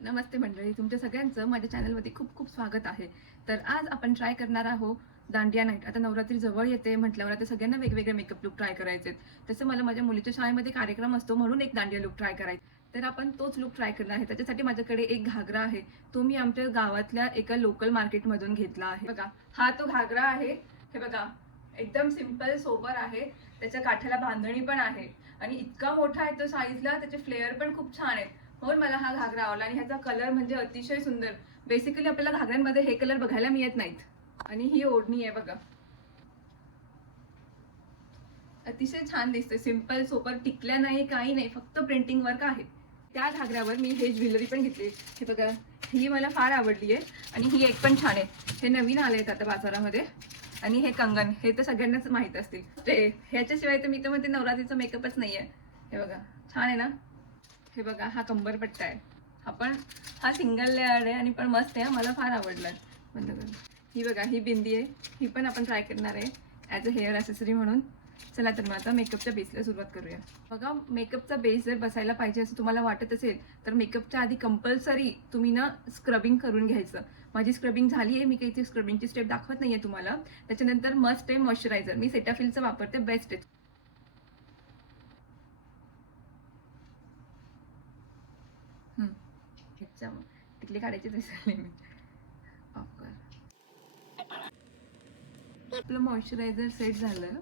नमस्ते मंडळी, तुमच्या सगळ्यांचं माझ्या चॅनलमध्ये खूप खूप स्वागत आहे. तर आज आपण ट्राय करणार आहोत दांडिया नाईट. आता नवरात्री जवळ येते म्हटल्यावर आता सगळ्यांना वेगवेगळे मेकअप लुक ट्राय करायचे आहेत. तसं मला माझ्या मुलीच्या शाळेमध्ये कार्यक्रम असतो म्हणून एक दांडिया लुक ट्राय करायचा. तर आपण तोच लुक ट्राय करणार आहे. त्याच्यासाठी माझ्याकडे एक घागरा आहे. तो मी आमच्या गावातल्या एका लोकल मार्केटमधून घेतला आहे. बघा, हा तो घागरा आहे. हे बघा, एकदम सिंपल सोबर आहे. त्याच्या काठाला बांधणी पण आहे आणि इतका मोठा आहे तो साईजला. त्याचे फ्लेअर पण खूप छान आहेत. म्हणून मला हा घागरा आवडला आणि ह्याचा कलर म्हणजे अतिशय सुंदर. बेसिकली आपल्याला घागऱ्यांमध्ये हे कलर बघायला मिळत नाहीत. आणि ही ओढणी आहे बघा, अतिशय छान दिसते. सिंपल सोपर, टिकल्या नाही काही नाही, फक्त प्रिंटिंग वर्क आहे. त्या घागऱ्यावर मी हे ज्वेलरी पण घेतली. हे बघा, ही मला फार आवडली आहे आणि ही एक पण छान आहे. हे नवीन आले आहेत आता बाजारामध्ये. आणि हे कंगन, हे तर सगळ्यांनाच माहित असतील. ते ह्याच्याशिवाय तर मी तर म्हणते नवरात्रीचा मेकअपच नाहीये. हे बघा, छान आहे ना. हे बघा, हा कंबरपट्टा आहे. हा सिंगल लेअर आहे आणि पण मस्त आहे. मला फार आवडलाय. बंद कर. ही बघा, ही बिंदी आहे. ही पण आपण ट्राय करणार आहे ॲज अ हेअर ॲसेसरी म्हणून. चला तर मग आता मेकअपच्या बेसला सुरुवात करूया. बघा, मेकअपचा बेस जर बसायला पाहिजे असं तुम्हाला वाटत असेल तर मेकअपच्या आधी कंपल्सरी तुम्ही ना स्क्रबिंग करून घ्यायचं. माझी स्क्रबिंग झाली आहे. मी काही ती स्क्रबिंगची स्टेप दाखवत नाहीये तुम्हाला. त्याच्यानंतर मस्ट आहे मॉइश्चरायझर. मी सेटाफिलचं वापरते, बेस्ट आहे. ह्याच्या टिकली काढायची विसरले मी. ऑफ कर. आपलं मॉइश्चरायझर सेट झालं.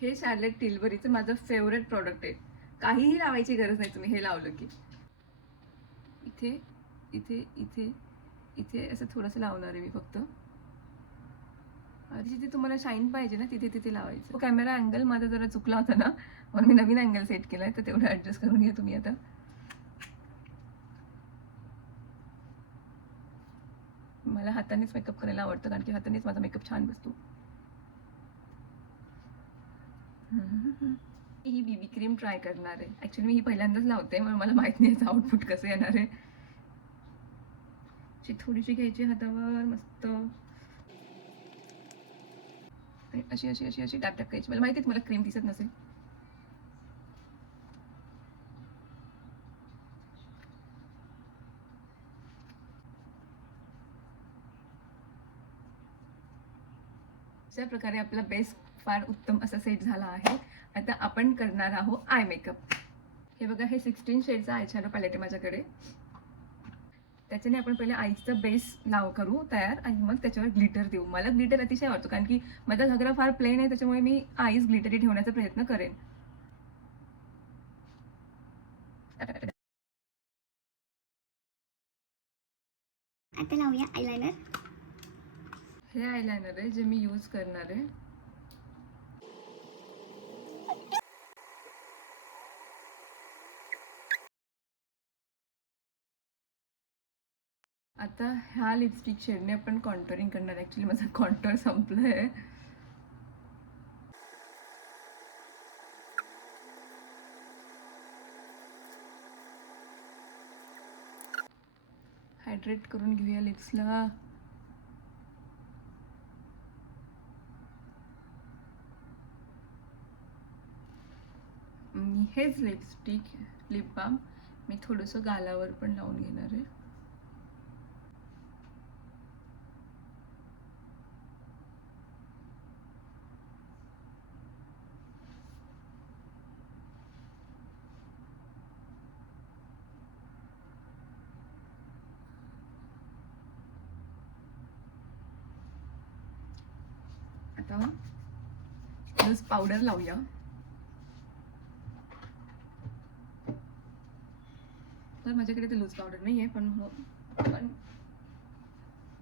हे शार्लेट टिल्बरीचं माझं फेवरेट प्रॉडक्ट आहे. काहीही लावायची गरज नाही तुम्ही हे लावलं की. इथे इथे इथे इथे असं थोडंसं लावणार आहे मी फक्त. जिथे तुम्हाला शाईन पाहिजे ना तिथे तिथे लावायचं. कॅमेरा अँगल माझा जरा चुकला होता ना, म्हणून मी नवीन अँगल सेट केलाय, तर तेवढं ॲडजस्ट करून घ्या तुम्ही. आता मला हातानेच मेकअप करायला आवडतं कारण की हातानेच माझा मेकअप छान बसतो. ही बीबी क्रीम ट्राय करणार आहे. ऍक्च्युली मी ही पहिल्यांदाच लावते म्हणून मला माहित नाही याचं आउटपुट कसं येणार आहे. थोडीशी घ्यायची हातावर मस्त, अशी अशी अशी अशी टॅप टॅप करायची. मला माहिती आहे मला क्रीम दिसत नसेल. अशा प्रकारे आपला बेस फार उत्तम असा सेट झाला आहे. आता आपण करणार आहोत आय मेकअप. हे बघा, हे 16 शेडचा आय शॅडो पॅलेट आहे माझ्याकडे. त्याच्याने आपण पहिले आईचा बेस करू तयार आणि मग त्याच्यावर ग्लिटर देऊ. मला ग्लिटर अतिशय आवडतो कारण की माझा घागरा फार प्लेन आहे, त्याच्यामुळे मी आईज ग्लिटरी ठेवण्याचा प्रयत्न करेन. आता लावूया आयलाइनर. हे आयलाइनर आहे जे मी यूज करणार आहे. आता ह्या लिपस्टिक शेडने आपण कॉन्टोरिंग करणार. ॲक्च्युली माझा कॉन्टोर संपलं आहे. हायड्रेट करून घेऊया लिप्सला. हेच लिपस्टिक लिप बाम मी थोडंसं गालावर पण लावून घेणार आहे. आता लूज पावडर लावूया. तर माझ्याकडे ते लूज पावडर नाही आहे, पण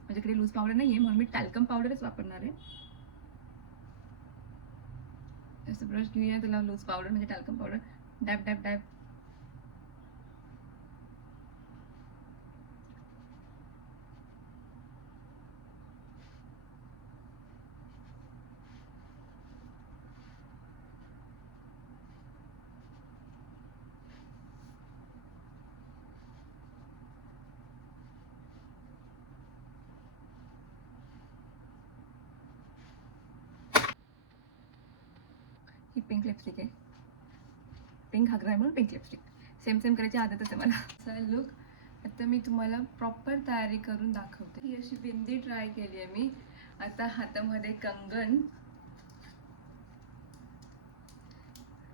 माझ्याकडे लूज पावडर नाही आहे म्हणून मी टॅल्कम पावडरच वापरणार आहे. असं ब्रश घेऊया, त्याला लूज पावडर म्हणजे टॅल्कम पावडर डॅप डॅप डॅप. ही पिंक लिपस्टिक आहे. पिंक घागरा आहे म्हणून पिंक लिपस्टिक. सेम सेम करायची आदतच आहे मला. असा लुक आता मी तुम्हाला प्रॉपर तयारी करून दाखवते. ही अशी बिंदी ट्राय केली आहे मी. आता हातामध्ये कंगन.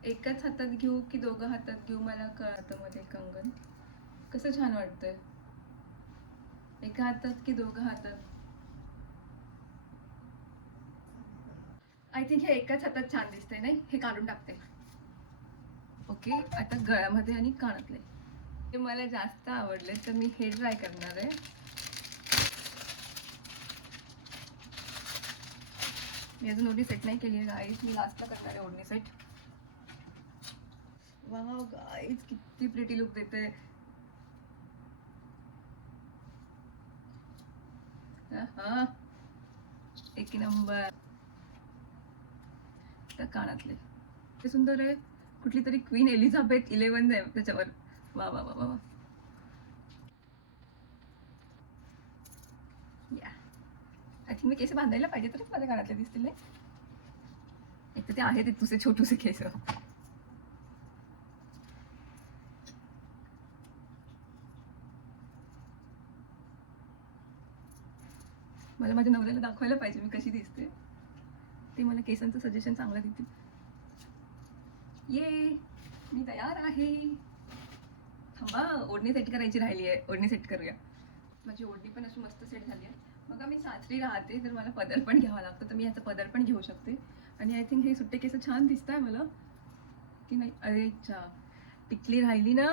एकाच हातात घेऊ की दोघं हातात घेऊ मला हातामध्ये कंगन कसं छान वाटतंय. एका हातात की दोघं हातात. आय थिंक हे एकाच हातात छान दिसतंय नाही. हे काढून टाकते. ओके, आता गळ्यामध्ये आणि कानातले हे मला जास्त आवडले तर मी हे ट्राय करणार आहे. मी अजून ओढणी सेट नाही केली आहे गाईज. मी लास्टला करणार आहे ओढणी सेट. वाव गाईज, किती प्रिटी लुक देते. हा, एक नंबर. त्या कानातले ते सुंदर आहे. कुठली तरी क्वीन एलिझाबेथ 11 आहे त्याच्यावर. वा वा वा वा. या आय थिंक मी केस बांधायला पाहिजे तरच माझ्या कानातले दिसतील नाही. एक तर ते आहे ते तुझे छोटूसे केस. मला माझ्या नवऱ्याला दाखवायला पाहिजे मी कशी दिसते. ते मला केसांचं सजेशन चांगलं देतील. ये मी तयार आहे. थांबा, ओढणी सेट करायची राहिली आहे. ओढणी सेट करूया. माझी ओढणी पण अशी मस्त सेट झाली आहे. मग मी सासरी राहते तर मला पदर पण घ्यावा लागतो तर मी ह्याचा पदर पण घेऊ शकते. आणि आय थिंक हे सुट्टे केस छान दिसत आहे मला की नाही. अरे चा टिकली राहिली ना.